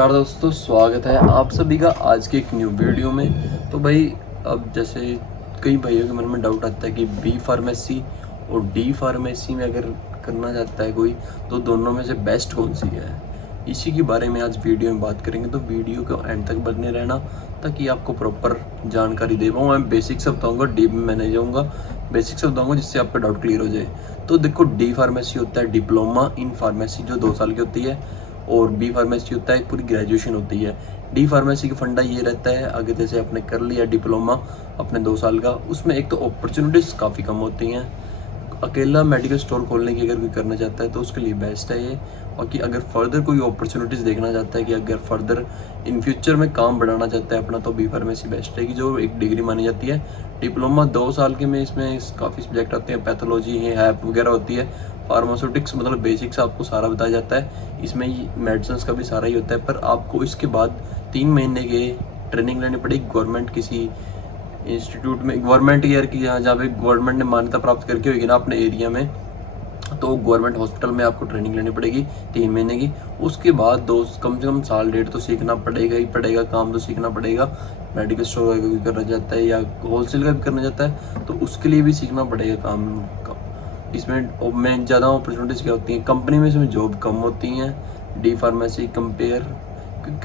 नमस्कार दोस्तों, स्वागत है आप सभी का आज के एक न्यू वीडियो में। तो भाई, अब जैसे कई भाइयों के मन में डाउट आता है कि बी फार्मेसी और डी फार्मेसी में अगर करना चाहता है कोई, तो दोनों में से बेस्ट कौन सी है, इसी के बारे में आज वीडियो में बात करेंगे। तो वीडियो को एंड तक बने रहना ताकि आपको प्रॉपर जानकारी दे पाऊँ। मैं बेसिक सब बताऊँगा, डीप में मैंने जाऊँगा, बेसिक सब बताऊँगा जिससे आपका डाउट क्लियर हो जाए। तो देखो, डी फार्मेसी होता है डिप्लोमा इन फार्मेसी जो 2 साल की होती है, और बी फार्मेसी होता है पूरी ग्रेजुएशन होती है। डी फार्मेसी का फंडा ये रहता है, अगर जैसे आपने कर लिया डिप्लोमा अपने 2 साल का, उसमें एक तो अपॉर्चुनिटीज़ काफ़ी कम होती हैं। अकेला मेडिकल स्टोर खोलने की अगर कोई करना चाहता है तो उसके लिए बेस्ट है ये। और कि अगर फर्दर कोई अपॉर्चुनिटीज़ देखना चाहता है कि अगर फर्दर इन फ्यूचर में काम बढ़ाना चाहता है अपना, तो बी फार्मेसी बेस्ट है कि जो एक डिग्री मानी जाती है। डिप्लोमा 2 साल के में इसमें काफ़ी सब्जेक्ट आते हैं, पैथोलॉजी है, हैप वगैरह होती है, फार्मास्यूटिक्स मतलब बेसिक्स आपको सारा बताया जाता है। इसमें मेडिसिन का भी सारा ही होता है, पर आपको इसके बाद 3 महीने के ट्रेनिंग लेनी पड़ेगी गवर्नमेंट किसी इंस्टीट्यूट में, गवर्नमेंट ईयर की, जहाँ पे गवर्नमेंट ने मान्यता प्राप्त करके होगी ना अपने एरिया में, तो गवर्नमेंट हॉस्पिटल में आपको ट्रेनिंग लेनी पड़ेगी 3 महीने की। उसके बाद कम से कम साल डेढ़ तो सीखना पड़ेगा ही पड़ेगा, काम तो सीखना पड़ेगा। मेडिकल स्टोर का भी करना चाहता है या होलसेल का भी करना चाहता है तो उसके लिए भी सीखना पड़ेगा काम का। इसमें ज़्यादा अपॉर्चुनिटीज़ क्या होती हैं कंपनी में, इसमें जॉब कम होती हैं डी फार्मेसी कंपेयर।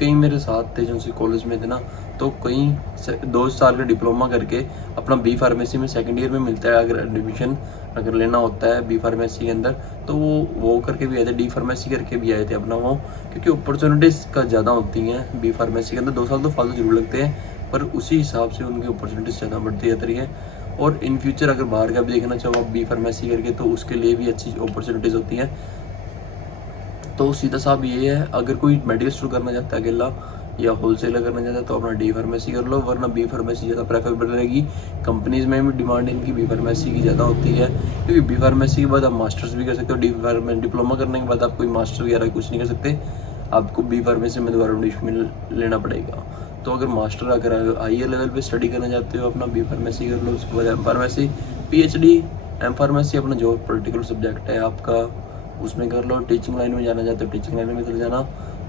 कई मेरे साथ थे जो उनसे कॉलेज में थे ना, तो कई 2 साल का डिप्लोमा करके अपना बी फार्मेसी में सेकंड ईयर में मिलता है। अगर एडमिशन अगर लेना होता है बी फार्मेसी के अंदर, तो वो करके भी आए थे, डी फार्मेसी करके भी आए थे अपना वो, क्योंकि अपॉर्चुनिटीज़ का ज़्यादा होती हैं बी फार्मेसी के अंदर। 2 साल तो फालतू जरूर लगते हैं, पर उसी हिसाब से उनकी अपॉर्चुनिटीज़ ज़्यादा बढ़ती जाती है। और इन फ्यूचर अगर बाहर का भी देखना चाहो आप बी फार्मेसी करके, तो उसके लिए भी अच्छी अपॉर्चुनिटीज़ होती हैं। तो सीधा साहब ये है, अगर कोई मेडिकल स्टोर करना चाहता है अकेला या होलसेलर करना चाहता है तो अपना डी फार्मेसी कर लो, वरना बी फार्मेसी ज़्यादा प्रेफरेबल रहेगी। कंपनीज़ में भी डिमांड इनकी बी फार्मेसी की ज़्यादा होती है, क्योंकि बी फार्मेसी के बाद आप मास्टर्स भी कर सकते हो। डिप्लोमा करने के बाद आप कोई मास्टर वगैरह कुछ नहीं कर सकते, आपको बी फार्मेसी में दोबारा एडमिशन लेना पड़ेगा। तो अगर मास्टर अगर हाइयर लेवल पे स्टडी करना चाहते हो अपना बी फार्मेसी कर लो, उसके बाद M pharmacy, PhD M pharmacy अपना जो पर्टिकुलर सब्जेक्ट है आपका उसमें कर लो। टीचिंग लाइन में जाना चाहते हो टीचिंग लाइन में चले जाना।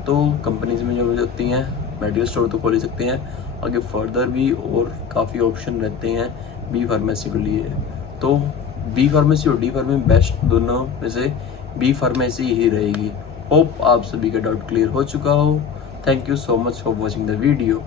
तो कंपनीज में जो होती हैं मेडिकल स्टोर तो खोल ही सकते हैं, आगे फर्दर भी और काफ़ी ऑप्शन रहते हैं बी फार्मेसी के लिए। तो बी फार्मेसी और डी फार्मेसी बेस्ट दोनों में से बी फार्मेसी ही रहेगी। होप आप सभी का डाउट क्लियर हो चुका हो। Thank you so much for watching the video.